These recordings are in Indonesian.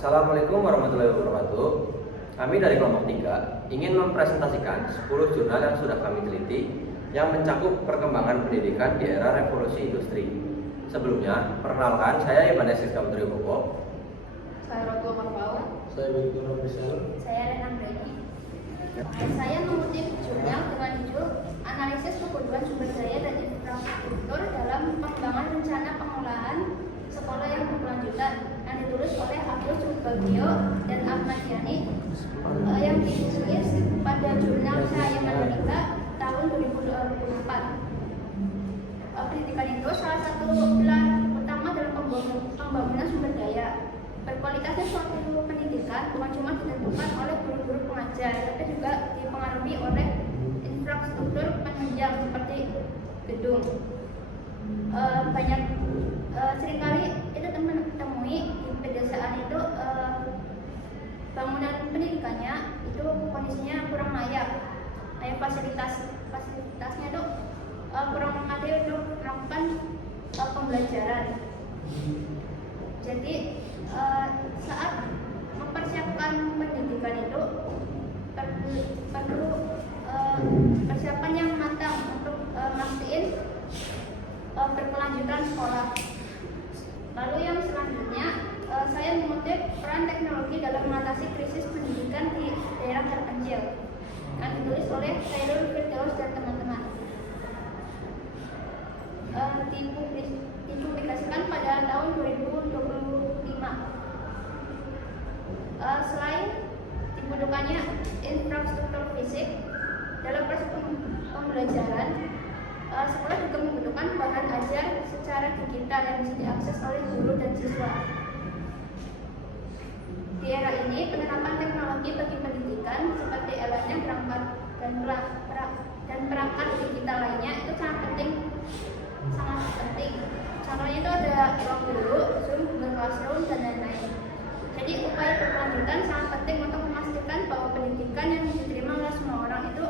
Assalamualaikum warahmatullahi wabarakatuh. Kami dari kelompok 3 ingin mempresentasikan 10 jurnal yang sudah kami teliti yang mencakup perkembangan pendidikan di era revolusi industri. Sebelumnya, perkenalkan saya Ivan Siska Putri Bobo. Saya Rotua Marpawan. Saya Victor Rizal. Saya Renang Brady. Saya mengutip jurnal dengan judul Analisis Kebutuhan Sumber Daya dan Infrastruktur dalam Pengembangan Rencana Pengolahan Sekolah yang Berkelanjutan yang ditulis oleh Abdul Subagio dan Ahmad Yani yang ditulis pada jurnal Cahaya Mandalika tahun 2024. Pendidikan itu salah satu pilar utama dalam pembangunan sumber daya. Berkualitasnya suatu pendidikan bukan cuma ditentukan oleh guru-guru pengajar, tapi juga dipengaruhi oleh infrastruktur penunjang seperti gedung. Seringkali itu temui di pedesaan itu bangunan pendidikannya itu kondisinya kurang layak, kayak fasilitasnya itu kurang memadai untuk melakukan pembelajaran. Jadi saat mempersiapkan pendidikan itu perlu persiapan yang matang untuk mastiin berkelanjutan sekolah. Lalu yang selanjutnya saya mengutip peran teknologi dalam mengatasi krisis pendidikan di daerah terpencil yang ditulis oleh Khairul Firdaus dan teman-teman. Dipublikasikan pada tahun 2025. Selain dibutuhkannya infrastruktur fisik dalam proses pembelajaran, sekolah juga membutuhkan bahan ajar secara digital yang bisa diakses oleh guru dan siswa. Di era ini, penerapan teknologi bagi pendidikan seperti alatnya perangkat dan perangkat digital lainnya itu sangat penting. Contohnya itu ada ruang guru, Zoom, Google Classroom, dan lain-lain. Jadi upaya berkelanjutan sangat penting untuk memastikan bahwa pendidikan yang diterima oleh semua orang itu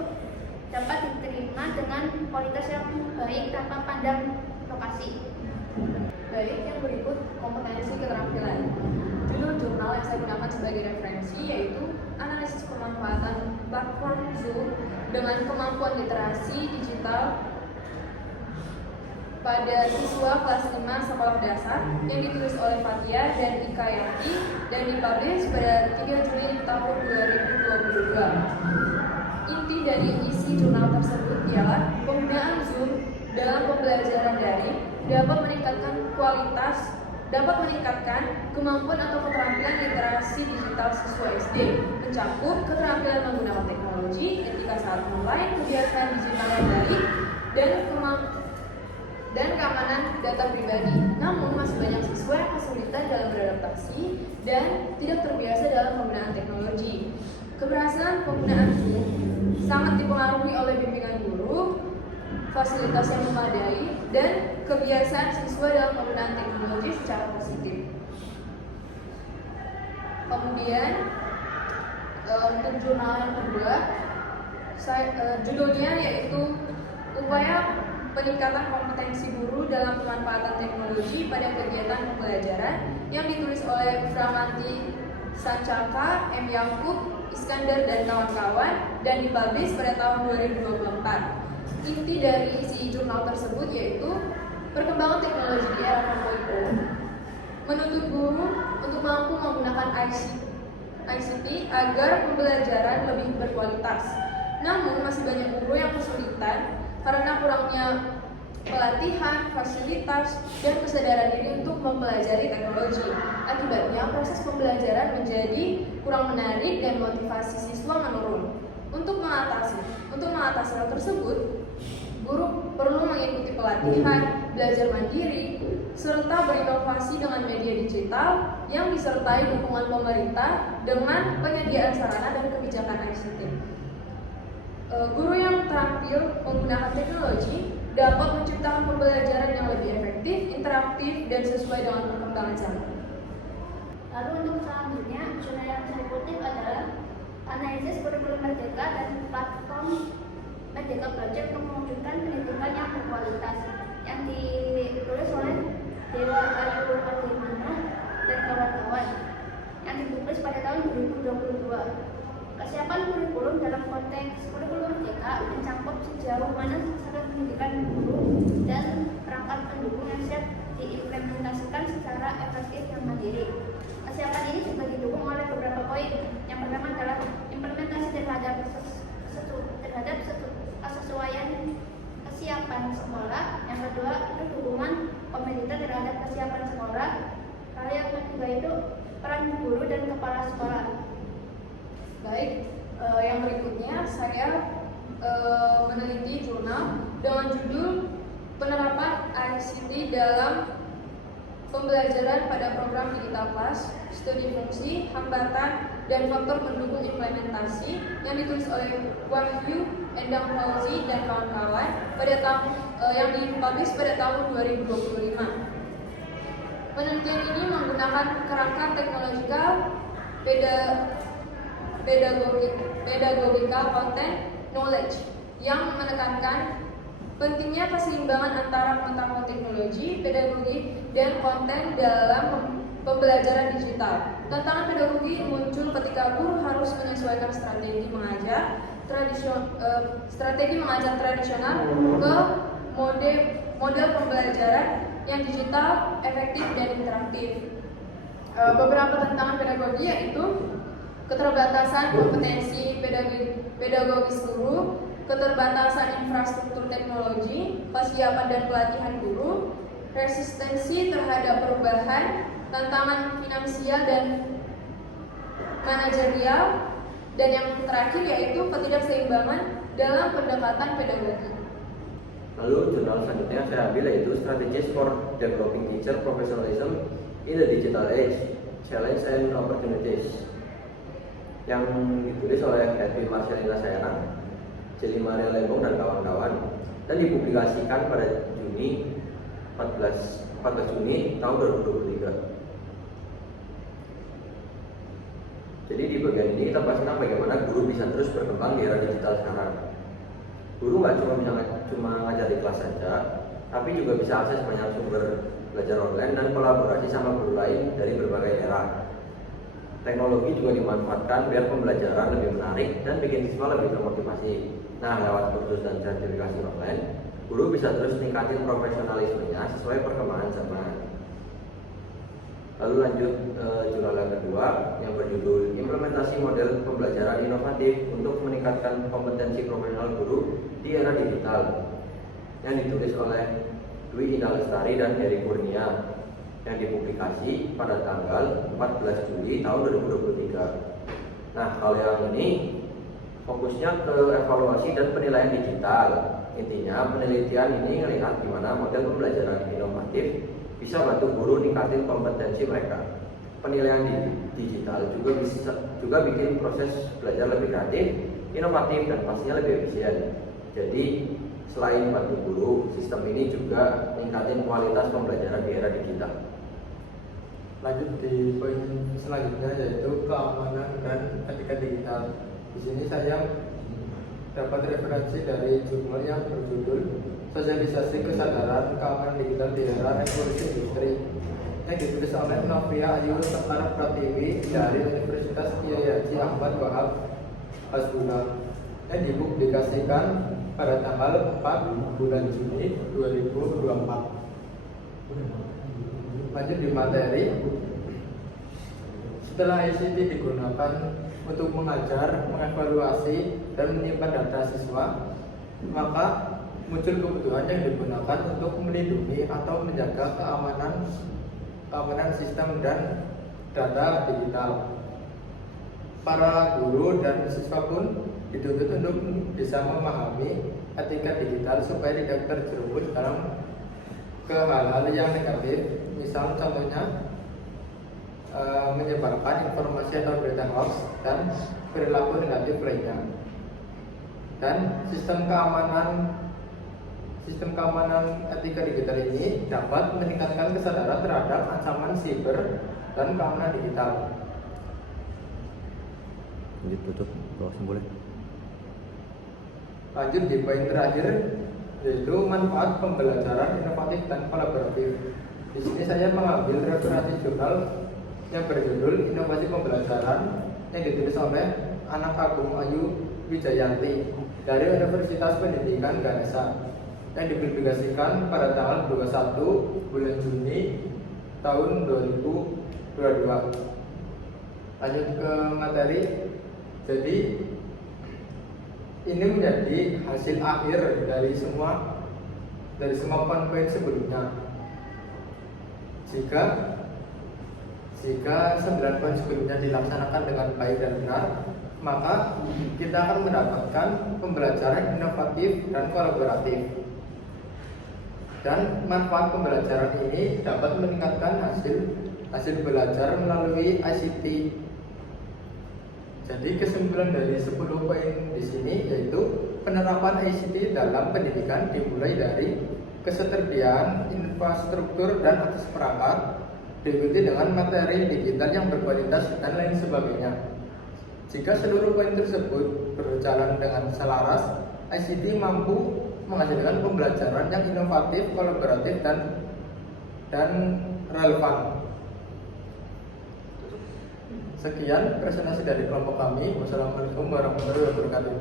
dapat diterima dengan kualitas yang baik tanpa pandang lokasi. Baik, yang berikut kompetensi keterampilan. Judul jurnal yang saya gunakan sebagai referensi yaitu Analisis Pemanfaatan Platform Zoom dengan Kemampuan Literasi Digital pada siswa kelas 5 sekolah dasar yang ditulis oleh Fatia dan Ika Yanti dan dipublish pada 3 Juli tahun 2022. Inti dari isi jurnal tersebut ialah penggunaan Zoom dalam pembelajaran daring dapat meningkatkan kemampuan atau keterampilan literasi digital siswa SD, mencakup keterampilan menggunakan teknologi, etika saat online, kebiasaan digital yang baik, dan keamanan data pribadi. Namun masih banyak siswa yang kesulitan dalam beradaptasi dan tidak terbiasa dalam penggunaan teknologi. Keberhasilan penggunaan Zoom sangat dipengaruhi oleh bimbingan guru, fasilitas yang memadai, dan kebiasaan siswa dalam penggunaan teknologi secara positif. Kemudian untuk jurnal yang kedua, judulnya yaitu Upaya Peningkatan Kompetensi Guru dalam Pemanfaatan Teknologi pada Kegiatan Pembelajaran yang ditulis oleh Framanti Sancaka, M. Yakub, Iskandar dan kawan-kawan dan dipublish pada tahun 2024. Inti dari isi jurnal tersebut yaitu perkembangan teknologi di era 4.0 menuntut guru untuk mampu menggunakan ICT agar pembelajaran lebih berkualitas. Namun masih banyak guru yang kesulitan karena kurangnya pelatihan, fasilitas, dan kesadaran diri untuk mempelajari teknologi. Akibatnya proses pembelajaran menjadi kurang menarik dan motivasi siswa menurun. Untuk mengatasi hal tersebut, guru perlu mengikuti pelatihan, belajar mandiri, serta berinovasi dengan media digital yang disertai dukungan pemerintah dengan penyediaan sarana dan kebijakan ICT. Guru yang terampil menggunakan teknologi dapat menciptakan pembelajaran yang lebih efektif, interaktif, dan sesuai dengan perkembangan zaman. Lalu untuk selanjutnya, jurnal yang saya kutip adalah Analisis Kurikulum Merdeka dan Platform Merdeka Belajar untuk mewujudkan pendidikan yang berkualitas yang ditulis oleh Dewa Ayu Pardimano dan kawan-kawan. pada tahun 2022. Kesiapan kurikulum dalam konteks kurikulum merdeka mencakup sejauh mana sasaran pendidikan guru dan perangkat pendukung yang siap diimplementasikan secara efektif dan mandiri. Kesiapan ini juga didukung oleh beberapa poin. Yang pertama adalah implementasi terhadap kesesuaian kesiapan sekolah. Yang kedua itu dukungan pemerintah terhadap kesiapan sekolah. Lalu yang ketiga itu peran guru dan kepala sekolah. Baik, yang berikutnya saya meneliti jurnal dengan judul Penerapan ICT dalam Pembelajaran pada Program Digital Class, Studi Fungsi, Hambatan, dan Faktor Pendukung Implementasi yang ditulis oleh Wahyu Endang Fauzi dan kawan-kawan pada yang dipublish pada tahun 2025. Penelitian ini menggunakan kerangka teknologikal pedagogical content knowledge yang menekankan pentingnya keseimbangan antara pengetahuan teknologi, pedagogi, dan konten dalam pembelajaran digital. Tantangan pedagogi muncul ketika guru harus menyesuaikan strategi mengajar tradisional ke model pembelajaran yang digital, efektif, dan interaktif. Beberapa tantangan pedagogi yaitu keterbatasan kompetensi pedagogis guru, keterbatasan infrastruktur teknologi, kesiapan dan pelatihan guru, resistensi terhadap perubahan, tantangan finansial dan manajerial, dan yang terakhir yaitu ketidakseimbangan dalam pendekatan pedagogi. Lalu jurnal selanjutnya saya ambil yaitu Strategies for Developing Teacher Professionalism in the Digital Age, Challenge and Opportunities, yang ditulis oleh Edwin Marcelina Sayana, Jeli Maria Lembong dan kawan-kawan, dan dipublikasikan pada 14 Juni tahun 2023. Jadi di bagian ini kita bahas tentang bagaimana guru bisa terus berkembang di era digital sekarang. Guru nggak cuma ngajar di kelas saja, tapi juga bisa akses banyak sumber belajar online dan kolaborasi sama guru lain dari berbagai daerah. Teknologi juga dimanfaatkan biar pembelajaran lebih menarik dan bikin siswa lebih termotivasi. Nah, lewat kursus dan sertifikasi online, guru bisa terus ningkatin profesionalismenya sesuai perkembangan zaman. Lalu lanjut jurnal yang kedua yang berjudul Implementasi Model Pembelajaran Inovatif untuk Meningkatkan Kompetensi Profesional Guru di Era Digital, yang ditulis oleh Dwi Indah Lestari dan Heri Kurnia, yang dipublikasi pada tanggal 14 Juli tahun 2023. Nah, kalau yang ini fokusnya ke evaluasi dan penilaian digital. Intinya penelitian ini melihat gimana model pembelajaran inovatif bisa bantu guru ningkatin kompetensi mereka. Penilaian digital juga bikin proses belajar lebih kreatif, inovatif, dan pastinya lebih efisien. Jadi selain bantu guru, sistem ini juga ningkatin kualitas pembelajaran di era digital. Lanjut di poin selanjutnya yaitu keamanan dan etika digital. Di sini saya dapat referensi dari jurnal yang berjudul Sosialisasi Kesadaran Keamanan Digital di Era Revolusi Industri, yang ditulis oleh Novia Ayu Setara Pratiwi dari Universitas Kiai Haji Ahmad Wahab Hasbullah, yang dipublikasikan pada tanggal 4 bulan Juni 2024. Lanjut di materi. Setelah ICT digunakan untuk mengajar, mengevaluasi, dan menyimpan data siswa, maka muncul kebutuhan yang digunakan untuk melindungi atau menjaga keamanan sistem dan data digital. Para guru dan siswa pun dituntut untuk bisa memahami etika digital supaya tidak terjerumus dalam hal-hal yang negatif, misal contohnya menyebarkan informasi atau berita hoax dan perilaku negatif lainnya. Dan sistem keamanan etika digital ini dapat meningkatkan kesadaran terhadap ancaman siber dan keamanan digital. Tutup, boleh. Lanjut di poin terakhir yaitu manfaat pembelajaran inovatif dan kolaboratif. Di sini saya mengambil referensi jurnal yang berjudul Inovasi Pembelajaran yang ditulis oleh Anak Agung Ayu Wijayanti dari Universitas Pendidikan Ganesha yang dipublikasikan pada tanggal 21 bulan Juni tahun 2022. Lanjut ke materi. Jadi ini menjadi hasil akhir dari semua poin sebelumnya. Jika 9 poin sebelumnya dilaksanakan dengan baik dan benar, maka kita akan mendapatkan pembelajaran inovatif dan kolaboratif. Dan manfaat pembelajaran ini dapat meningkatkan hasil belajar melalui ICT. Jadi kesimpulan dari 10 poin di sini yaitu penerapan ICT dalam pendidikan dimulai dari ketersediaan infrastruktur dan akses perangkat, diikuti dengan materi digital yang berkualitas dan lain sebagainya. Jika seluruh poin tersebut berjalan dengan selaras, ICT mampu menghasilkan pembelajaran yang inovatif, kolaboratif, dan relevan. Sekian presentasi dari kelompok kami. Wassalamualaikum warahmatullahi wabarakatuh.